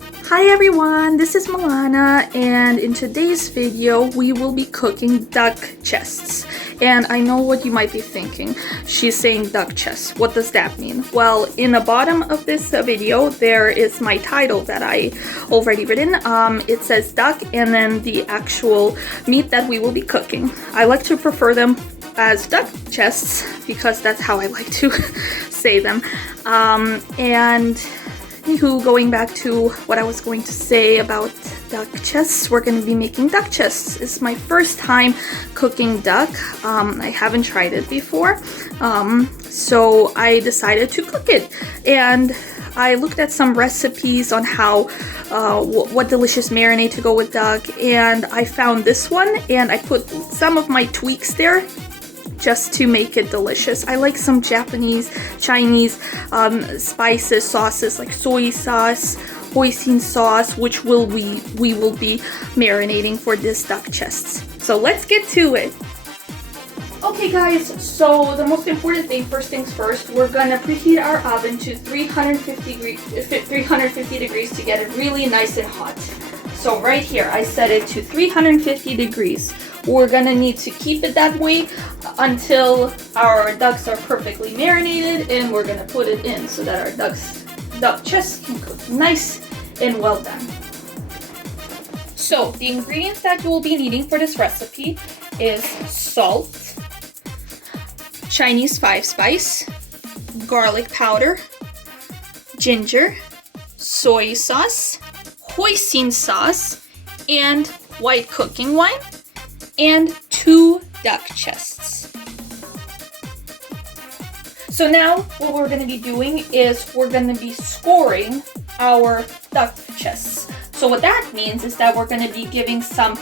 Hi everyone, this is Milana, and in today's video we will be cooking duck chests. And I know what you might be thinking. She's saying duck chests. What does that mean? Well, in the bottom of this video there is my title that I already written. It says duck and then the actual meat that we will be cooking. I like to prefer them as duck chests because that's how I like to say them. Anywho, going back to what I was going to say about duck chests, we're going to be making duck chests. It's my first time cooking duck. I haven't tried it before, so I decided to cook it. And I looked at some recipes on how what delicious marinade to go with duck, and I found this one, and I put some of my tweaks there just to make it delicious. I like some Japanese, Chinese spices, sauces like soy sauce, hoisin sauce, which we will be marinating for this duck chests. So let's get to it. Okay guys, so the most important thing, first things first, we're gonna preheat our oven to 350 degrees to get it really nice and hot. So right here, I set it to 350 degrees. We're gonna need to keep it that way until our ducks are perfectly marinated, and we're gonna put it in so that our duck chests can cook nice and well done. So the ingredients that you will be needing for this recipe is salt, Chinese 5-spice, garlic powder, ginger, soy sauce, hoisin sauce, and white cooking wine, and 2 duck chests. So now what we're going to be doing is we're going to be scoring our duck chests. So what that means is that we're going to be giving some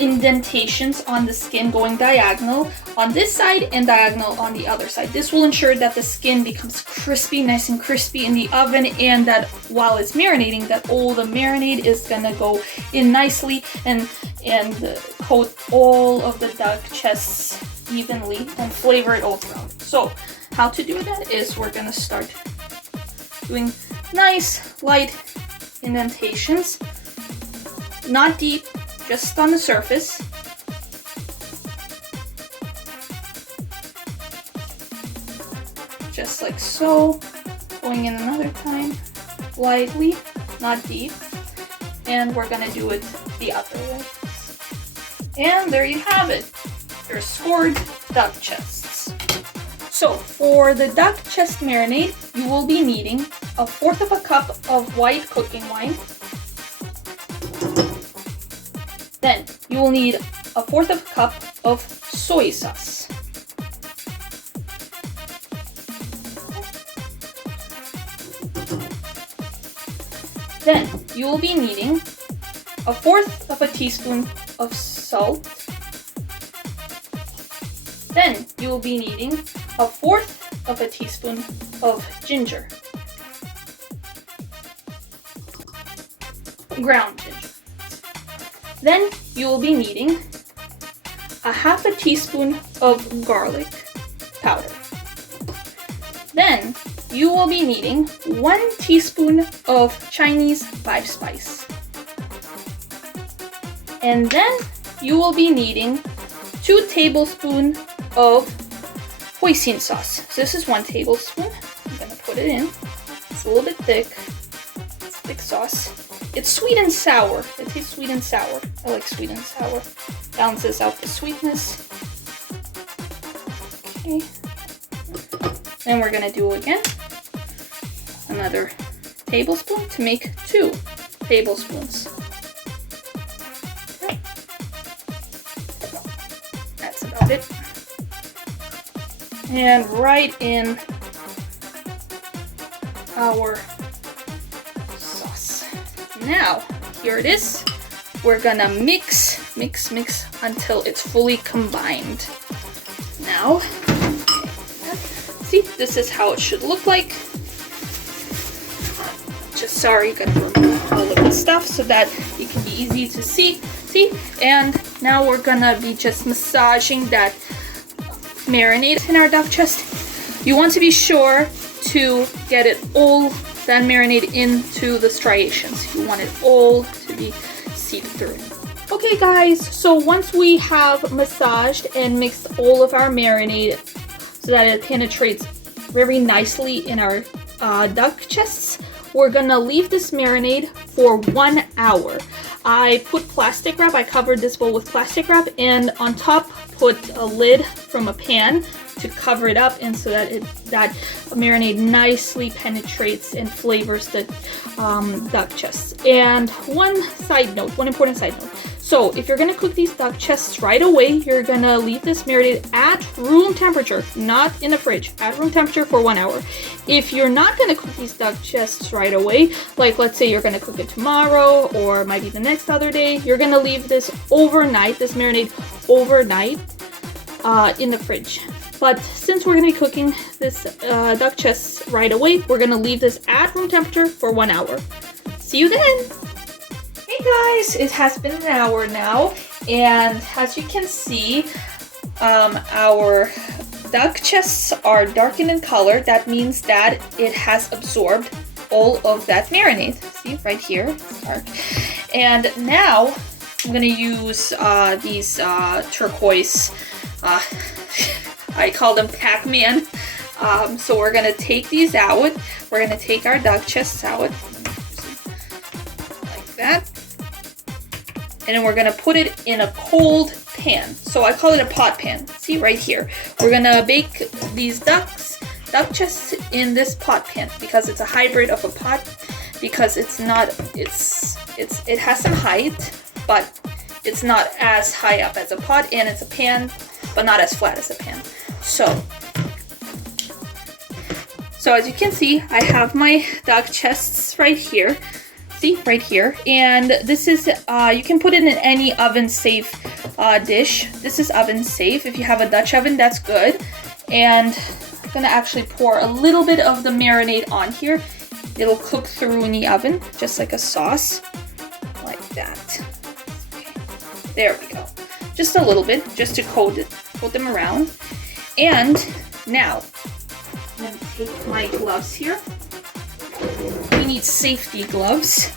indentations on the skin going diagonal on this side and diagonal on the other side. This will ensure that the skin becomes crispy, nice and crispy in the oven, and that while it's marinating, that all the marinade is gonna go in nicely and coat all of the duck chests evenly and flavor it all throughout. So how to do that is we're gonna start doing nice light indentations, not deep, just on the surface. Just like so. Going in another time, lightly, not deep. And we're gonna do it the other way. And there you have it, your scored duck chests. So for the duck chest marinade, you will be needing 1/4 cup of white cooking wine. Then you will need 1/4 cup of soy sauce. Then you will be needing 1/4 teaspoon of salt. Then you will be needing 1/4 teaspoon of ginger. Ground ginger. Then you will be needing 1/2 teaspoon of garlic powder. Then you will be needing 1 teaspoon of Chinese 5-spice. And then you will be needing 2 tablespoons of hoisin sauce. So this is 1 tablespoon. I'm gonna put it in. It's a little bit thick. It's thick sauce. It's sweet and sour. It tastes sweet and sour. I like sweet and sour. Balances out the sweetness. Okay. Then we're gonna do again another tablespoon to make 2 tablespoons. Okay. That's about it. And right in our sauce. Now, here it is. We're gonna mix until it's fully combined. Now, see, this is how it should look like. Just sorry, gotta remove all of the stuff so that it can be easy to see. And now we're gonna be just massaging that marinade in our duck chest. You want to be sure to get it all that marinade into the striations. You want it all to be seeped through. Okay guys, so once we have massaged and mixed all of our marinade so that it penetrates very nicely in our duck chests, we're gonna leave this marinade for 1 hour. I put plastic wrap, I covered this bowl with plastic wrap, and on top put a lid from a pan to cover it up, and so that that marinade nicely penetrates and flavors the duck chests. And one important side note. So if you're gonna cook these duck chests right away, you're gonna leave this marinade at room temperature, not in the fridge, at room temperature for 1 hour. If you're not gonna cook these duck chests right away, like let's say you're gonna cook it tomorrow or might be the next other day, you're gonna leave this overnight, this marinade overnight in the fridge. But since we're gonna be cooking this duck chests right away, we're gonna leave this at room temperature for 1 hour. See you then. Hey guys, it has been an hour now, and as you can see, our duck chests are darkened in color. That means that it has absorbed all of that marinade. See, right here, it's dark. And now I'm gonna use these turquoise, I call them Pac-Man. So we're gonna take these out. We're gonna take our duck chests out, like that. And then we're gonna put it in a cold pan. So I call it a pot pan. See right here. We're gonna bake these duck chests in this pot pan because it's a hybrid of a pot, because it has some height, but it's not as high up as a pot, and it's a pan, but not as flat as a pan. So as you can see, I have my duck chests right here. See, right here. And this is, you can put it in any oven safe dish. This is oven safe. If you have a Dutch oven, that's good. And I'm gonna actually pour a little bit of the marinade on here. It'll cook through in the oven, just like a sauce, like that. Okay. There we go. Just a little bit, just to coat them around. And now, I'm gonna take my gloves here. We need safety gloves.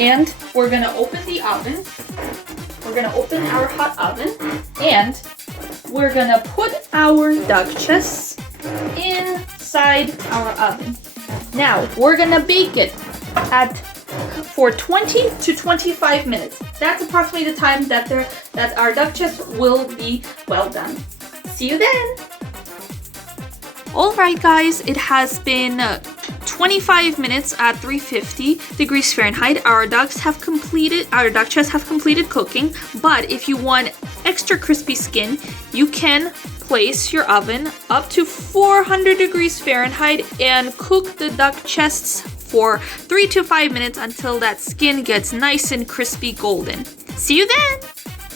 And we're gonna open the oven. We're gonna open our hot oven, and we're gonna put our duck chests inside our oven. Now, we're gonna bake it for 20 to 25 minutes. That's approximately the time that our duck chests will be well done. See you then. Alright guys, it has been 25 minutes at 350 degrees Fahrenheit. Our duck chests have completed cooking, but if you want extra crispy skin, you can place your oven up to 400 degrees Fahrenheit and cook the duck chests for 3 to 5 minutes until that skin gets nice and crispy golden. See you then!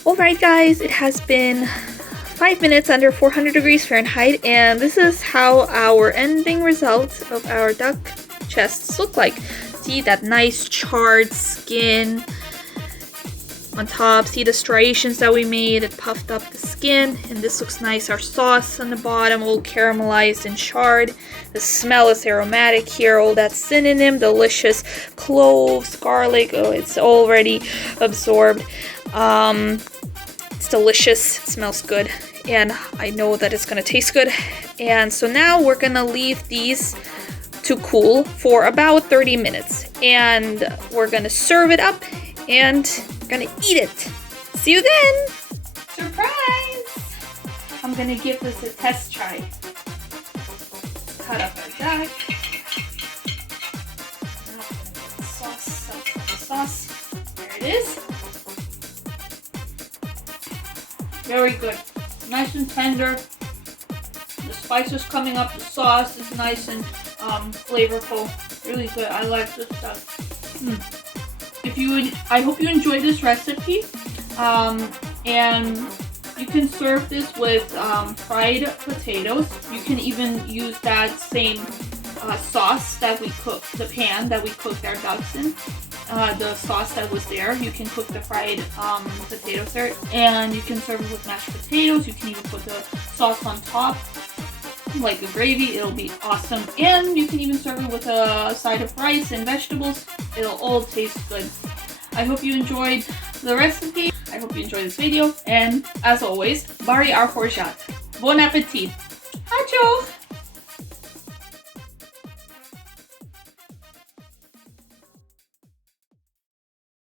Alright guys, it has been 5 minutes under 400 degrees Fahrenheit, and this is how our ending results of our duck chests look like. See that nice charred skin on top, see the striations that we made, it puffed up the skin, and this looks nice. Our sauce on the bottom, all caramelized and charred. The smell is aromatic here, all that cinnamon, delicious cloves, garlic, oh, it's already absorbed. It's delicious, it smells good, and I know that it's gonna taste good. And so now we're gonna leave these to cool for about 30 minutes, and we're gonna serve it up and we're gonna eat it. See you then! Surprise! I'm gonna give this a test try. Cut up our duck. Sauce. There it is. Very good. Nice and tender. The spice is coming up. The sauce is nice and flavorful. Really good. I like this stuff. I hope you enjoyed this recipe. And you can serve this with fried potatoes. You can even use that same sauce that we cooked, the pan that we cooked our ducks in. The sauce that was there, you can cook the fried potatoes there, and you can serve it with mashed potatoes. You can even put the sauce on top. like a gravy, it'll be awesome. And you can even serve it with a side of rice and vegetables. It'll all taste good. I hope you enjoyed the recipe. I hope you enjoyed this video. And as always, Bari ar forjat. Bon appetit! Ciao!